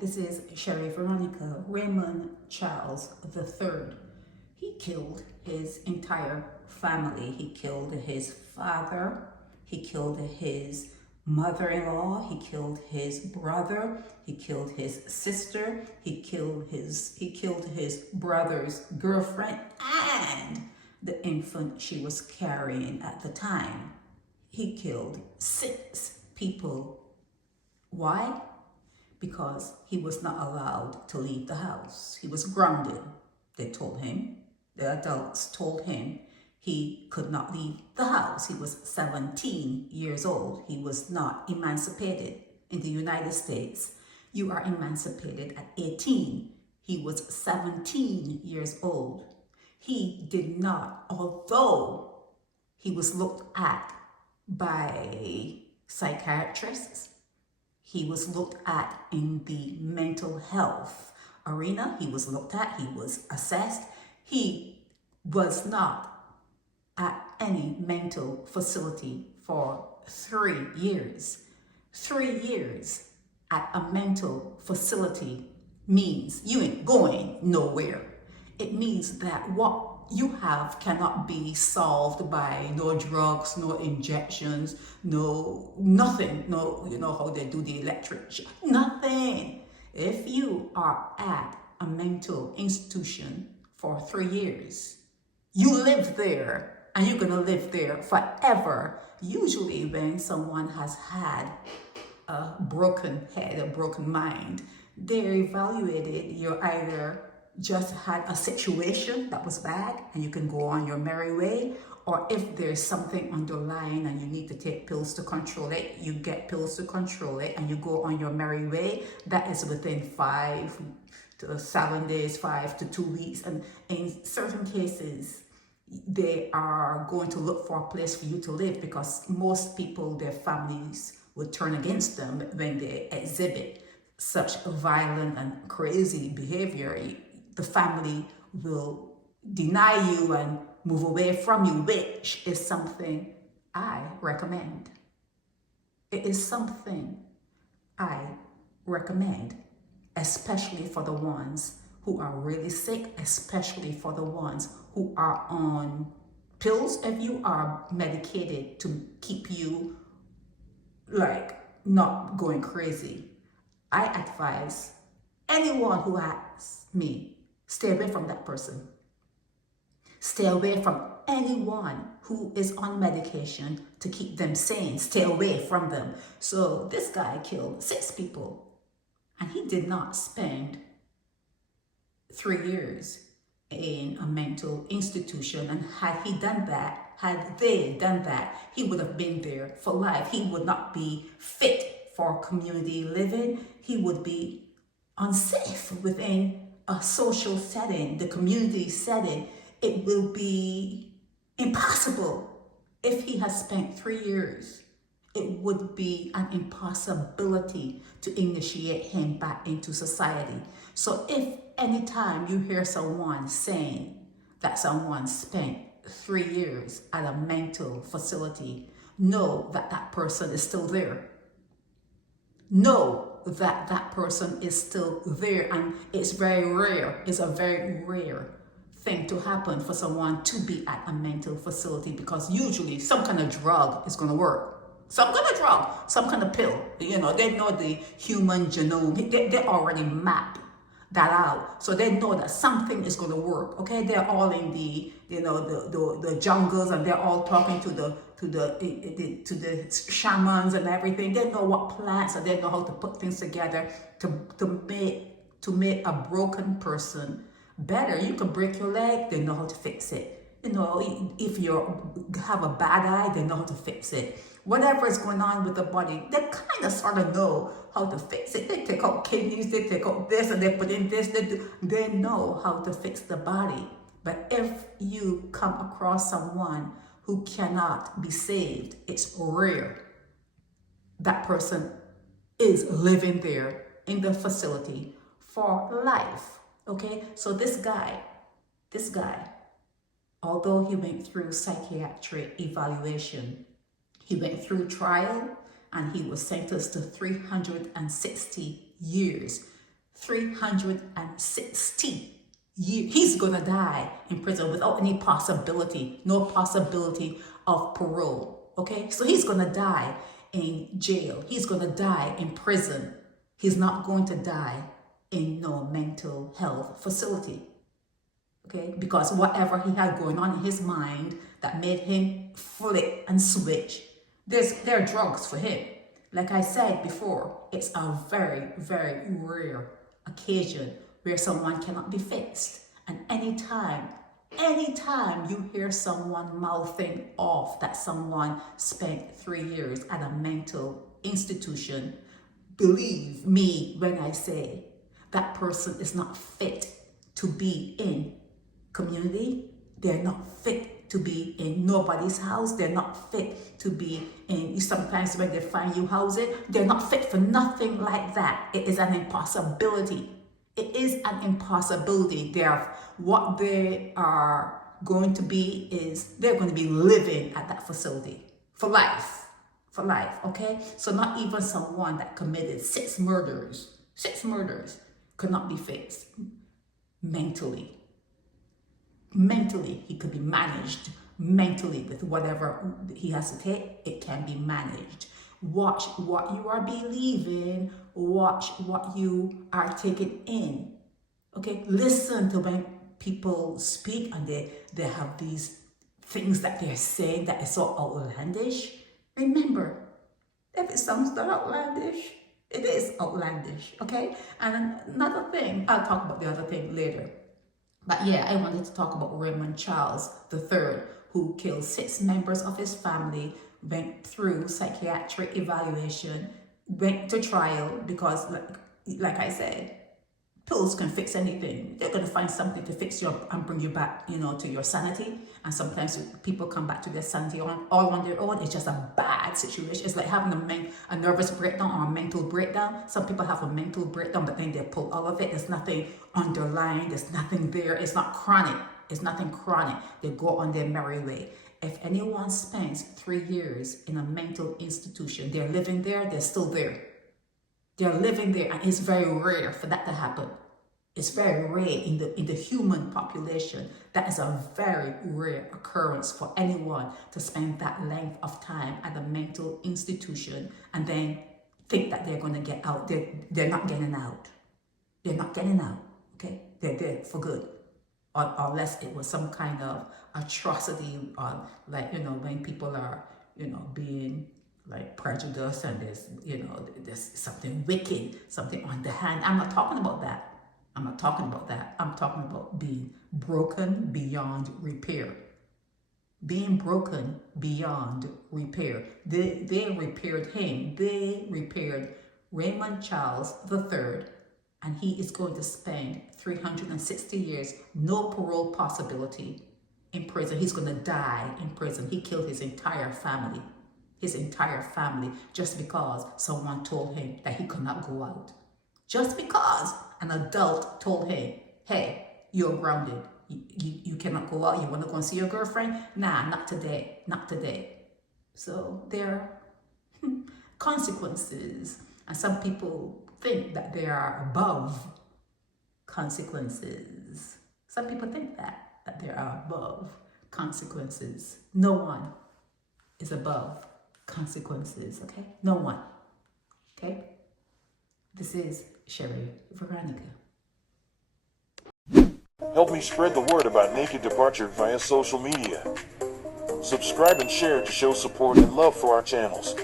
this is Sherry Veronica. Raymond Childs III. He killed his entire family. He killed his father. He killed his mother-in-law. He killed his brother. He killed his sister. He killed his brother's girlfriend and the infant she was carrying at the time. He killed 6 people. Why? Because he was not allowed to leave the house. He was grounded. They told him, the adults told him, he could not leave the house. He was 17 years old. He was not emancipated. In the United States, you are emancipated at 18. He was 17 years old. He did not, although he was looked at by psychiatrists, he was looked at in the mental health arena. He was looked at, he was assessed. He was not at any mental facility for 3 years. 3 years at a mental facility means you ain't going nowhere. It means that what you have cannot be solved by no drugs, no injections, no nothing, no, you know how they do the electric, nothing. If you are at a mental institution for 3 years, you live there and you're gonna live there forever. Usually when someone has had a broken head, a broken mind, they're evaluated. You're either just had a situation that was bad and you can go on your merry way, or if there's something underlying and you need to take pills to control it, you get pills to control it and you go on your merry way. That is within 5 to 7 days, 5 to 2 weeks. And in certain cases, they are going to look for a place for you to live, because most people, their families would turn against them when they exhibit such violent and crazy behavior. The family will deny you and move away from you, which is something I recommend. It is something I recommend, especially for the ones who are really sick, especially for the ones who are on pills. If you are medicated to keep you like not going crazy, I advise anyone who asks me, stay away from that person. Stay away from anyone who is on medication to keep them sane. Stay away from them. So this guy killed 6 people and he did not spend 3 years in a mental institution. And had they done that, he would have been there for life. He would not be fit for community living. He would be unsafe within a social setting, the community setting. It will be impossible if he has spent 3 years. It would be an impossibility to initiate him back into society. So if anytime you hear someone saying that someone spent 3 years at a mental facility, know that that person is still there. Know that that person is still there, and it's very rare. It's a very rare thing to happen for someone to be at a mental facility, because usually some kind of drug is going to work. Some kind of drug, some kind of pill. You know, they know the human genome. They already map that out, so they know that something is going to work. Okay, they're all in the, you know, the jungles, and they're all talking to the shamans and everything. They know what plants, and they know how to put things together to make a broken person better. You can break your leg, they know how to fix it. You know, if you have a bad eye, they know how to fix it. Whatever is going on with the body, they kind of sort of know how to fix it. They take out kidneys, they take out this, and they put in this. They know how to fix the body. But if you come across someone who cannot be saved, it's rare. That person is living there in the facility for life. Okay, so this guy, although he went through psychiatric evaluation, he went through trial, and he was sentenced to 360 years. 360 years. He's going to die in prison without any possibility, no possibility of parole. Okay, so he's going to die in jail. He's going to die in prison. He's not going to die in no mental health facility. Okay, because whatever he had going on in his mind that made him flip and switch, there are drugs for him. Like I said before, it's a very, very rare occasion where someone cannot be fixed. And anytime you hear someone mouthing off that someone spent 3 years at a mental institution, believe me when I say that person is not fit to be in community. They're not fit to be in nobody's house. They're not fit to be in, sometimes when they find you housing, they're not fit for nothing like that. It is an impossibility. It is an impossibility. What they are going to be is they're going to be living at that facility for life, okay? So not even someone that committed 6 murders could not be fixed mentally. Mentally, he could be managed. Mentally, with whatever he has to take, it can be managed. Watch what you are believing. Watch what you are taking in. Okay, listen to when people speak and they have these things that they're saying that is so outlandish. Remember, if it sounds that outlandish, it is outlandish. Okay, and another thing, I'll talk about the other thing later. But yeah, I wanted to talk about Raymond Childs III, who killed 6 members of his family, went through psychiatric evaluation, went to trial because, like I said, pills can fix anything. They're going to find something to fix you up and bring you back, to your sanity. And sometimes people come back to their sanity all on their own. It's just a bad situation. It's like having a nervous breakdown or a mental breakdown. Some people have a mental breakdown, but then they pull all of it. There's nothing underlying. There's nothing there. It's not chronic. It's nothing chronic. They go on their merry way. If anyone spends 3 years in a mental institution, they're living there, they're still there. They're living there, and it's very rare for that to happen. It's very rare in the human population. That is a very rare occurrence for anyone to spend that length of time at a mental institution and then think that they're going to get out. They're not getting out. They're not getting out, okay? They're there for good. Unless it was some kind of atrocity, or when people are, being like prejudiced and there's something wicked, something on the hand. I'm not talking about that. I'm talking about being broken beyond repair. Being broken beyond repair. They repaired him. They repaired Raymond Childs III, and he is going to spend 360 years, no parole possibility, in prison. He's going to die in prison. He killed his entire family. Just because someone told him that he could not go out. Just because an adult told him, hey, you're grounded. You cannot go out. You want to go and see your girlfriend? Nah, not today. Not today. So there are consequences. And some people think that they are above consequences. Some people think that they are above consequences. No one is above consequences, okay? No one, okay? This is Sherry Veronica. Help me spread the word about Naked Departure via social media. Subscribe and share to show support and love for our channels.